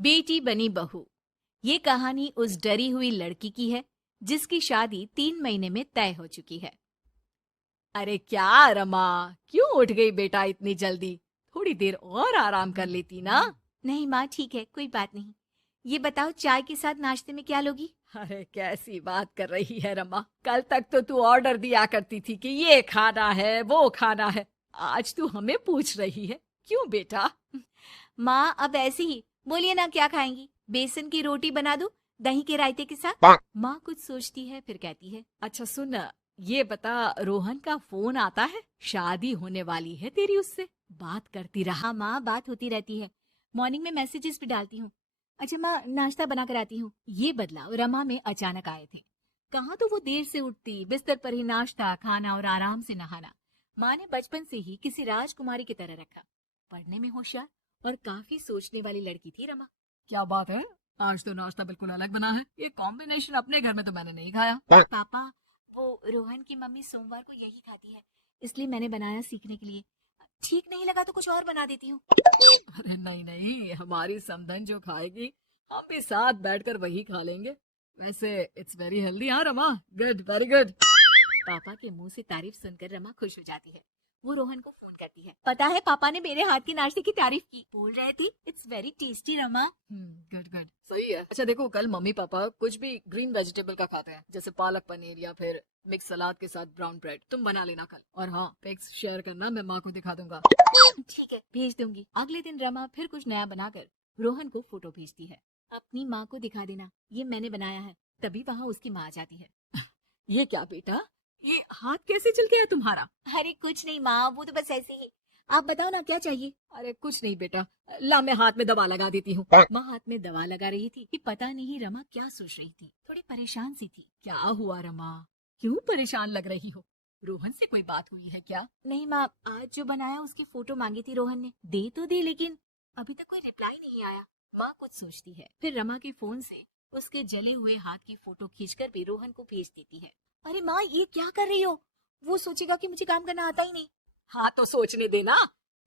बेटी बनी बहू। ये कहानी उस डरी हुई लड़की की है जिसकी शादी 3 महीने में तय हो चुकी है। अरे क्या रमा, क्यों उठ गई बेटा इतनी जल्दी? थोड़ी देर और आराम कर लेती ना। नहीं माँ, ठीक है, कोई बात नहीं। ये बताओ, चाय के साथ नाश्ते में क्या लोगी? अरे कैसी बात कर रही है रमा, कल तक तो तू ऑर्डर दिया करती थी कि ये खाना है वो खाना है, आज तू हमें पूछ रही है, क्यों बेटा? माँ अब ऐसे ही, बोलिए ना क्या खाएंगी? बेसन की रोटी बना दूं दही के रायते के साथ? माँ कुछ सोचती है फिर कहती है, अच्छा सुन, ये बता, रोहन का फोन आता है? शादी होने वाली है तेरी उससे, बात करती रहा। माँ बात होती रहती है, मॉर्निंग में मैसेजेस भी डालती हूँ। अच्छा माँ, नाश्ता बना कर आती हूँ। ये बदलाव रमा में अचानक आए थे। कहाँ तो वो देर से उठती, बिस्तर पर ही नाश्ता खाना और आराम से नहाना। माँ ने बचपन से ही किसी राजकुमारी की तरह रखा। पढ़ने में होशियार और काफी सोचने वाली लड़की थी रमा। क्या बात है, आज तो नाश्ता बिल्कुल अलग बना है। ये कॉम्बिनेशन अपने घर में तो मैंने नहीं खाया। पापा, वो रोहन की मम्मी सोमवार को यही खाती है, इसलिए मैंने बनाया सीखने के लिए। ठीक नहीं लगा तो कुछ और बना देती हूँ। अरे नहीं नहीं, हमारी समधन जो खाएगी हम भी साथ बैठकर वही खा लेंगे। वैसे इट्स वेरी हेल्दी। हाँ रमा, गुड, वेरी गुड। पापा के मुंह से तारीफ सुनकर रमा खुश हो जाती है। वो रोहन को फोन करती है, पता है पापा ने मेरे हाथ के नाश्ते की तारीफ की, बोल रहे थे it's very tasty Rama. Good good, सही है। अच्छा देखो, कल मम्मी पापा कुछ भी ग्रीन वेजिटेबल का खाते हैं, जैसे पालक पनीर या फिर मिक्स सलाद के साथ ब्राउन ब्रेड। तुम बना लेना कल, और हाँ पिक्स शेयर करना, मैं माँ को दिखा दूंगा। ठीक है, भेज दूंगी। अगले दिन रमा फिर कुछ नया बनाकर रोहन को फोटो भेजती है। अपनी माँ को दिखा देना, ये मैंने बनाया है। तभी वहाँ उसकी माँ आ जाती है। ये क्या बेटा, ये हाथ कैसे चल गया तुम्हारा? अरे कुछ नहीं माँ, वो तो बस ऐसे ही। आप बताओ ना क्या चाहिए? अरे कुछ नहीं बेटा, ला मैं हाथ में दवा लगा देती हूँ। माँ हाथ में दवा लगा रही थी कि पता नहीं रमा क्या सोच रही थी, थोड़ी परेशान सी थी। क्या हुआ रमा, क्यों परेशान लग रही हो? रोहन से कोई बात हुई है क्या? नहीं माँ, आज जो बनाया उसकी फोटो मांगी थी रोहन ने, दे तो दी लेकिन अभी तक कोई रिप्लाई नहीं आया। माँ कुछ सोचती है, फिर रमा के फोन से उसके जले हुए हाथ की फोटो खींचकर भी रोहन को भेज देती है। अरे माँ, ये क्या कर रही हो? वो सोचेगा कि मुझे काम करना आता ही नहीं। हाँ तो सोचने देना,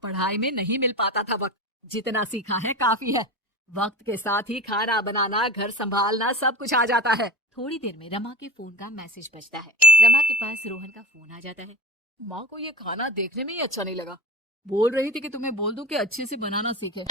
पढ़ाई में नहीं मिल पाता था वक्त, जितना सीखा है काफी है। वक्त के साथ ही खाना बनाना, घर संभालना सब कुछ आ जाता है। थोड़ी देर में रमा के फोन का मैसेज बजता है। रमा के पास रोहन का फोन आ जाता है। माँ को ये खाना देखने में ही अच्छा नहीं लगा, बोल रही थी कि तुम्हें बोल दूं कि अच्छे से बनाना सीखे।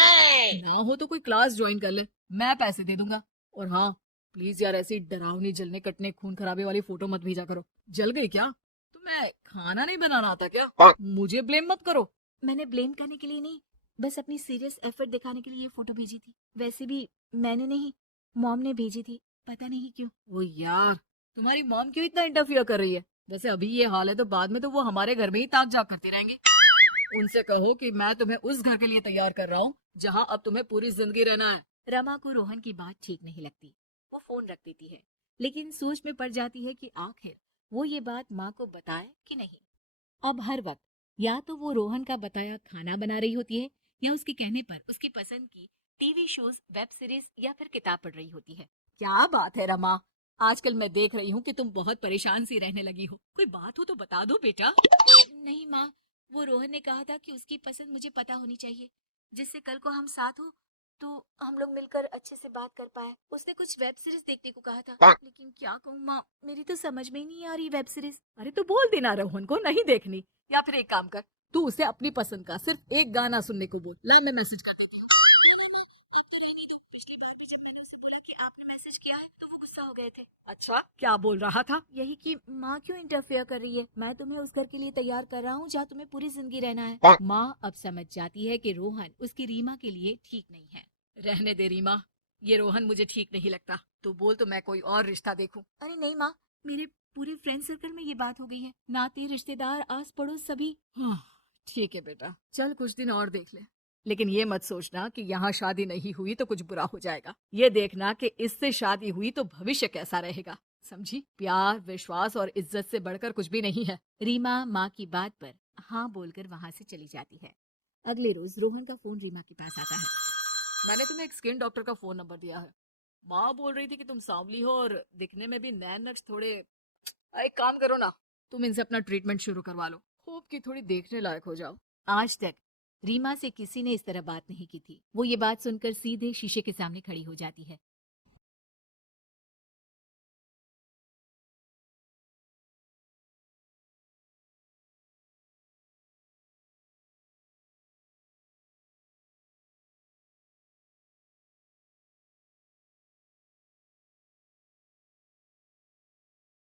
ना हो तो कोई क्लास ज्वाइन कर ले, मैं पैसे दे दूंगा। और हाँ, प्लीज यार ऐसी डरावनी जलने कटने खून खराबे वाली फोटो मत भेजा करो। जल गई क्या? तुम्हें खाना नहीं बनाना आता क्या? मुझे ब्लेम मत करो। मैंने ब्लेम करने के लिए नहीं, बस अपनी सीरियस एफर्ट दिखाने के लिए ये फोटो भेजी थी। वैसे भी मैंने नहीं, मॉम ने भेजी थी, पता नहीं क्यों। ओ यार, तुम्हारी मॉम क्यों इतना इंटरफियर कर रही है? वैसे अभी ये हाल है तो बाद में तो वो हमारे घर में ही ताक झाक करते रहेंगे। उनसे कहो कि मैं तुम्हें उस घर के लिए तैयार कर रहा हूँ जहाँ अब तुम्हें पूरी जिंदगी रहना है। रमा को रोहन की बात ठीक नहीं लगती, वो फोन रख देती है, लेकिन सोच में पड़ जाती है कि आखिर वो ये बात माँ को बताए कि नहीं। अब हर वक्त या तो वो रोहन का बताया खाना बना रही होती है, या उसके कहने पर उसकी पसंद की टीवी शोज, वेब सीरीज या फिर किताब पढ़ रही होती है। क्या बात है रमा, आजकल मैं देख रही हूँ कि तुम बहुत परेशान सी रहने लगी हो, कोई बात हो तो बता दो बेटा। नहीं माँ, वो रोहन ने कहा था कि उसकी पसंद मुझे पता होनी चाहिए, जिससे कल को हम साथ हो तो हम लोग मिलकर अच्छे से बात कर पाए। उसने कुछ वेब सीरीज देखने को कहा था, लेकिन क्या कहूँ माँ, मेरी तो समझ में ही नहीं आ रही वेब सीरीज। अरे तो बोल देना रोहन को नहीं देखनी, या फिर एक काम कर, तू उसे अपनी पसंद का सिर्फ एक गाना सुनने को बोल। ला मैं मैसेज कर देती हूँ। नहीं, नहीं, नहीं, अब तो रहने दो। पिछली बार भी जब मैंने उसे बोला कि आपने मैसेज किया है तो वो गुस्सा हो गए थे। अच्छा, क्या बोल रहा था? यही कि माँ क्यों इंटरफेयर कर रही है, मैं तुम्हें उस घर के लिए तैयार कर रहा हूँ जहाँ तुम्हें पूरी जिंदगी रहना है। माँ अब समझ जाती है कि रोहन उसकी रीमा के लिए ठीक नहीं है। रहने दे रीमा, ये रोहन मुझे ठीक नहीं लगता, तू बोल तो मैं कोई और रिश्ता देखूं। अरे नहीं माँ, मेरे पूरे फ्रेंड सर्कल में ये बात हो गई है, नाते रिश्तेदार आस पड़ोस सभी। हाँ ठीक है बेटा, चल कुछ दिन और देख ले, लेकिन ये मत सोचना कि यहाँ शादी नहीं हुई तो कुछ बुरा हो जाएगा। ये देखना कि इससे शादी हुई तो भविष्य कैसा रहेगा, समझी? प्यार, विश्वास और इज्जत से बढ़कर कुछ भी नहीं है। रीमा माँ की बात पर हाँ बोलकर वहाँ से चली जाती है। अगले रोज रोहन का फोन रीमा के पास आता है। मैंने तुम्हें एक स्किन डॉक्टर का फोन नंबर दिया है। माँ बोल रही थी कि तुम सांवली हो और दिखने में भी नैन नक्श थोड़े। एक काम करो ना, तुम इनसे अपना ट्रीटमेंट शुरू करवा लो, खूब की थोड़ी देखने लायक हो जाओ। आज तक रीमा से किसी ने इस तरह बात नहीं की थी। वो ये बात सुनकर सीधे शीशे के सामने खड़ी हो जाती है।